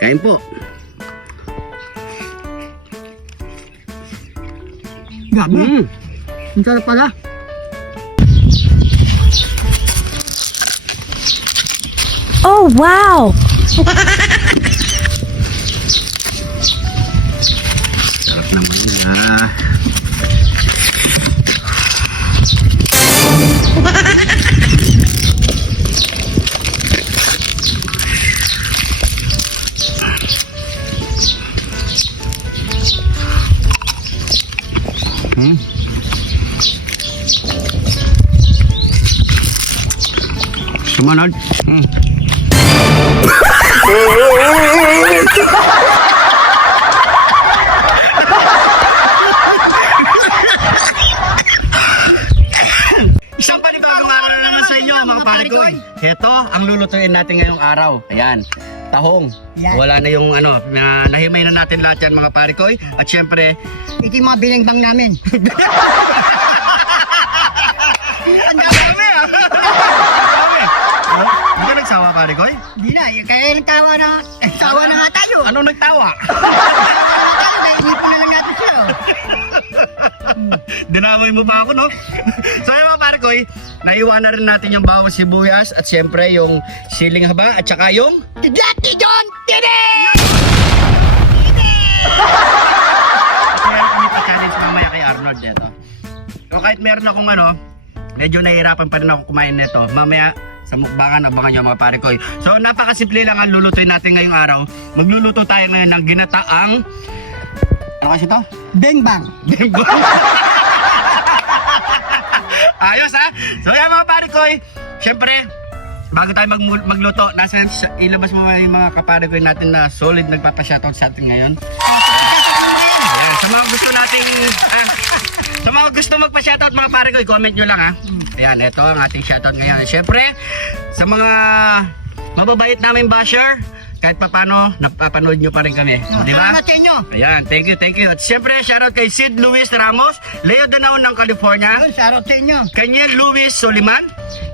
Kain po. Gabi. Ang sarap pala. Oh, wow! Sarap naman Sumunod. Isang panibagong araw na naman sa inyo mga parikoy. Ito ang lulutuin natin ngayong araw. Ayan, tahong. Yan. Wala na yung ano, nahimay na natin lahat yan mga parikoy. At syempre, Ito yung mga bilengbang namin. ang dami ah! Dami! Hindi ka nagsawa parikoy? Hindi na, kaya nagtawa na nga tayo. Ano nagtawa? Nainipo na lang natin siya. Dinamoy mo pa ako, no? So ayun mga parikoy, naiwan na rin natin yung bawang sibuyas at syempre yung siling haba at saka yung Dati John Tine! kaya kami pa-challenge mamaya kay Arnold dito. So kahit meron akong ano, medyo nahihirapan pa rin ako kumain nito. Mamaya sa mukbangan, abangan nyo mga parikoy. So napakasimple lang ang lulutuin natin ngayong araw. Magluluto tayo ngayon ng ginataang, ano kasi to? Bengbang. Ayos ha? So yan mga parikoy, syempre bago tayo magluto, ilabas mo yung mga kaparikoy natin na solid nagpapashoutout sa atin ngayon. Ayan, sa mga gusto nating sa mga gusto magpa-shoutout mga parikoy, comment nyo lang ha. Ayan, ito ang ating shoutout ngayon. Syempre sa mga mababait namin basher, kahit papano napapanood nyo pa rin kami, di ba? Salamat sa inyo. Ayan, thank you, thank you. At syempre shoutout kay Sid Luis Ramos, Leo Danao ng California, Sarot sa inyo. Kanyel Luis Soliman,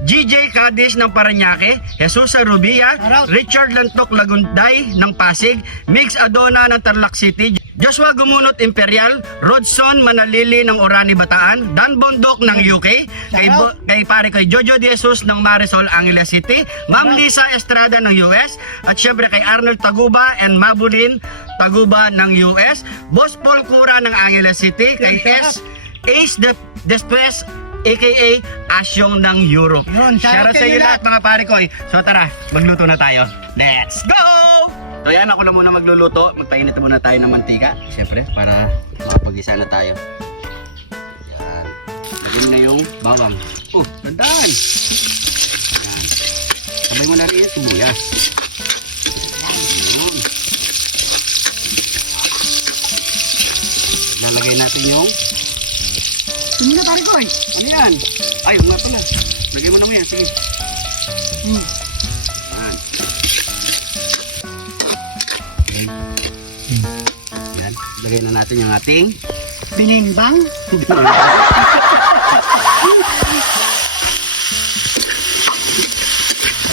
GJ Cadiz ng Parañaque, Jesus Rubia, Shoutout. Richard Lantok Lagunday ng Pasig, Mix Adona ng Tarlac City, Joshua Gumunot Imperial, Rodson Manalili ng Orani Bataan, Dan Bondok ng UK, kay pare kay Jojo De Jesus ng Marisol Angeles City, Ma'am Lisa Estrada ng US, at syempre kay Arnold Taguba and Mabulin Taguba ng US, Boss Paul Cura ng Angeles City, kay Ace Despues aka Asyong ng Europe. Yun, shoutout sa iyo lahat mga parikoy. So tara, magluto na tayo. Let's go! So yan, ako na muna magluluto. Magpainit muna tayo ng mantika. Siyempre, para makapag-isa na tayo. Yan. Lagyan na yung bawang. Oh, tandaan! Yan. Sabay mo na rin yung sibuyas. Yan. Lalagay natin yung Hindi na pare ko eh. ano yan? Ay, nga pala. Lagay mo naman yan. Sige. Yan. Yan. Lagay na natin yung ating Bilengbang.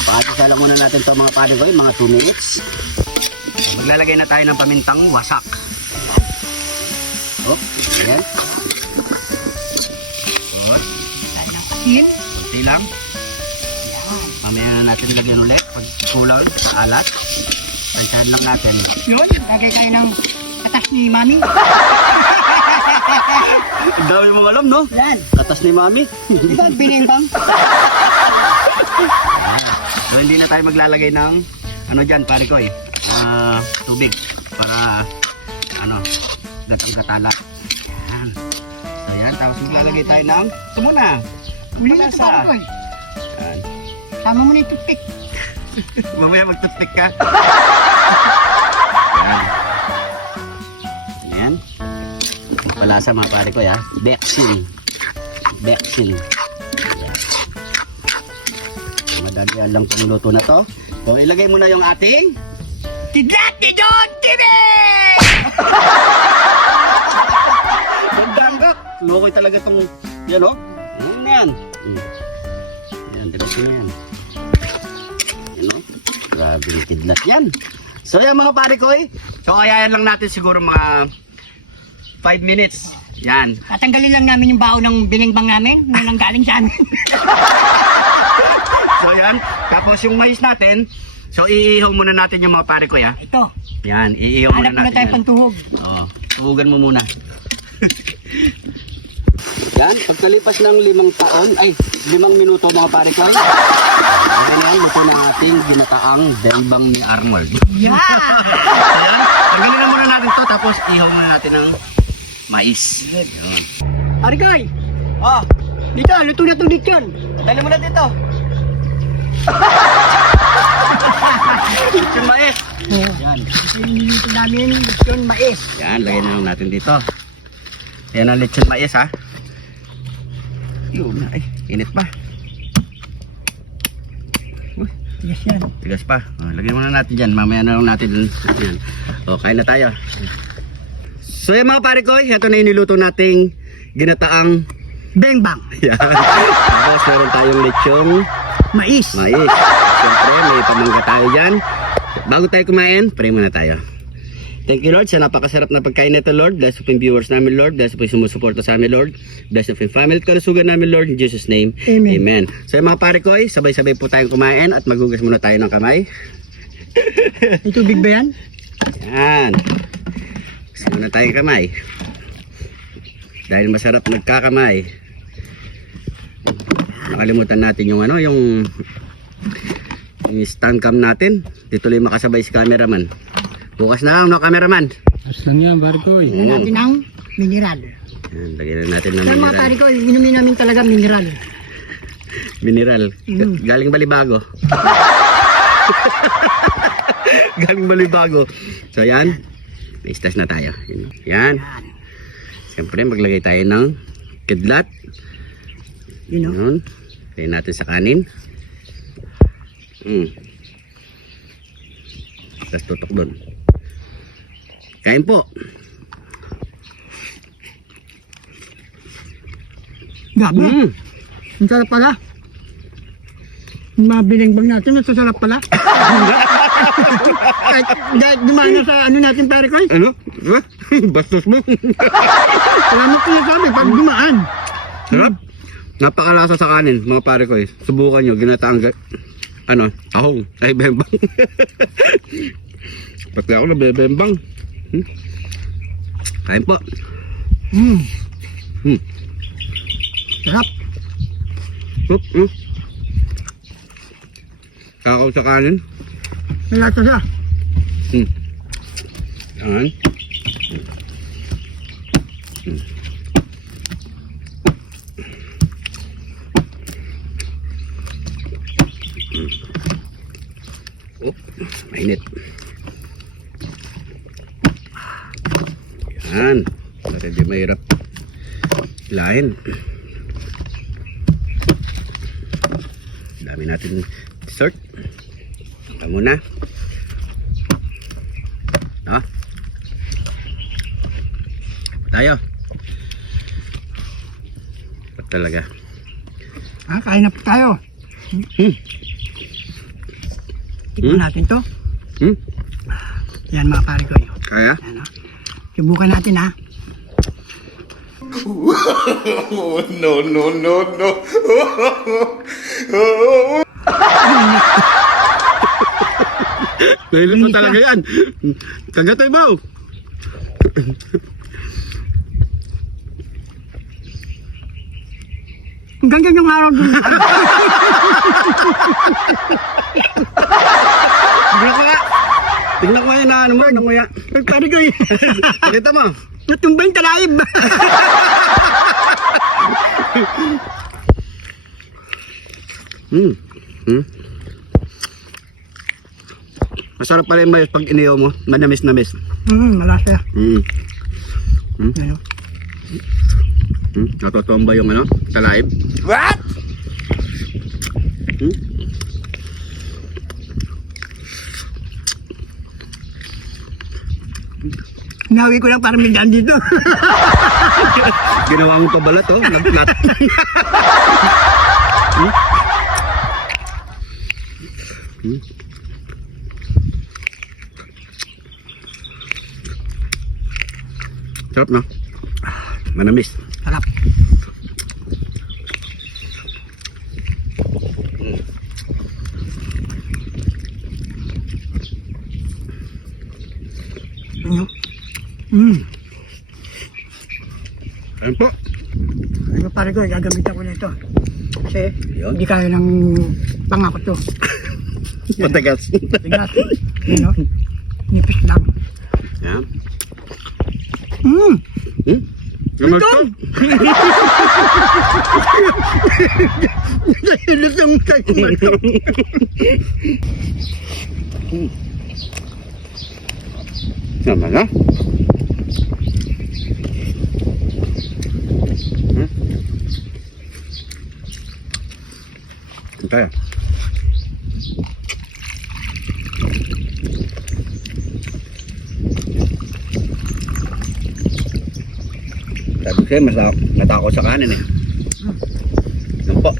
Pakasala muna natin ito mga parikoy, mga 2 minutes. Maglalagay na tayo ng pamintang wasak. Oh, ayan. Asin. Kunti lang. Mamaya na natin lagyan ulit pag kulang sa alat. Pansahan lang natin. Yun, lagay tayo ng atas ni Mami. Ang dami mong alam, no? Yan. Tatas ni Mami. Diba bilengbang? So, hindi na tayo maglalagay ng ano dyan, parikoy. Tubig para ano, gatang katala. Yan. So yan, tapos maglalagay tayo ng ito muna. Uli na ito pare ko eh. Yan. Sama mo na yung toothpick. Mamaya magtutpik ka. Yan. Palasa mga pare ko ya. Bexil. Bexil. Yan. Madalian lang itong luto na to. So ilagay mo na yung ating Dati John Tine! ang danggak. Lukoy talaga itong yan o. Yan. Yan, diretso na yan. Yan o. Grabe yung kidlat yan. So yan mga pare ko So kayayan lang natin siguro mga 5 minutes. Yan. Tatanggalin lang namin yung baon ng biningbang namin nung nanggaling sa amin. So yan. Tapos yung mais natin. So iihaw muna natin yung mga pare ko ya. Ito. Yan. Iihaw muna Hanap muna natin. tayo yan. pantuhog. Oo. Tuhugan mo muna. Yan. Pagkalipas ng 5 taon. Ay 5 minuto mga pare ko. Okay na yan. Ito na ating ginataang dembang ni Arnold. Yeah! Ayan. Tanggalin na muna natin to. Tapos ihaw muna natin ng mais. Yan. Arigay! Oh. Dito, luto na itong lechon. Dali mo na dito. Lechon mais. Yan. Ito yung niluto namin, lechon mais. Yan, lagyan na lang natin dito. Yan ang lechon mais ha. Yun, ay, init pa. Uy, Yes, yan. tigas pa. Lagyan muna natin dyan. Mamaya na lang natin. Yan. O, kain na tayo. So yan mga pare ko, ito na yung niluto nating ginataang Beng bang. yan. Tapos meron tayong lechong Mais. mais. Siyempre, may pamangga tayo dyan. Bago tayo kumain, pray muna tayo. Thank you Lord sa napakasarap na pagkain nito Lord. Bless po yung viewers namin Lord. Bless po yung sumusuporta sa amin Lord. Bless po yung family at kalusugan namin Lord. In Jesus name, Amen. So yung mga pare ko, sabay-sabay po tayong kumain at magugas muna tayo ng kamay. Ito big ba yan? Yan. Gusto muna tayong kamay. Dahil masarap nagkakamay. Nakalimutan natin yung ano, yung stand cam natin. Dito lang makasabay si cameraman. Bukas na lang, no, cameraman? Asan yan, Barkoy? Lagyan natin ng mineral. Yan, lagyan na natin ng Kaya mga mineral. pare ko, inumin namin talaga mineral. Mineral. Galing Balibago. Galing Balibago. So yan. May stas na tayo. Yan. Siyempre maglagay tayo ng kidlat. You know? Yun. Lagyan natin sa kanin. Tapos tutok doon. Kain po. Gabi. Ang sarap pala. Yung mga biningbang natin, nasasarap pala. Kahit dumaan na sa ano natin pare ko. Ano? Diba? Bastos mo. Salamat ko sa amin pag dumaan. Sarap. Napakalasa sa kanin, mga pare ko Subukan nyo, ginataang tahong. Ay, bembang. Pati ako na bembang. Kain po. Sarap. Kakaw sa kanin. May lasa siya. Yan. Oh, mainit. Yan. Medyo mahirap hilahin. Dami natin dessert. Ito muna. Tayo. Ba't talaga? Kain na po tayo. Tignan natin to. Yan mga pare ko. Kaya? Subukan natin ha. No, no, no, no. Nahilit mo talaga yan. Kagatay mo. Hanggang ganyang araw dun. Tignan ko nga. Tignan ko nga yan na ano mo. Nanguya. Pare ko Pakita mo. natumba yung talaib. Masarap pala yung mayos pag iniyaw mo. Manamis-namis. Malasa. Ano? Natutumba yung ano? Talaib. What? Nawi ko lang para may daan dito. Ginawa mo pa balat oh. Nag-flat. Sarap no? Manamis. Sarap. Ayun po. Ano pare ko, gagamitan ko nito. Kasi Yun. hindi kaya ng pangako to. Matagas. Bigat. Yun o. Nipis lang. Yan. Mm. Gamag to. Lutong tayo. Sama na. Okay. Sabi ko mas natakot sa kanin eh. Yan po.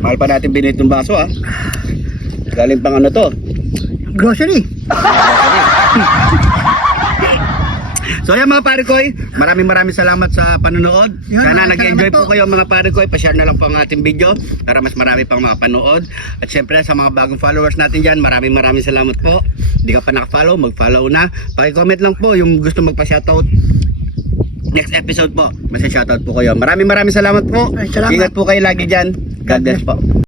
Mahal pa natin binit ng baso ah. Galing pang ano to. Grocery. So yan mga pare koy, maraming salamat sa panonood. Yan, Sana maraming nag-enjoy salamat po kayo mga pare koy. Pa-share na lang po ang ating video para mas marami pang makapanood. At syempre sa mga bagong followers natin dyan, maraming salamat po. Hindi ka pa naka-follow, mag-follow na. Paki-comment lang po yung gusto magpa-shoutout. Next episode po, masa-shoutout po kayo. Maraming salamat po. Ay, salamat. Ingat po kayo lagi dyan. God bless po.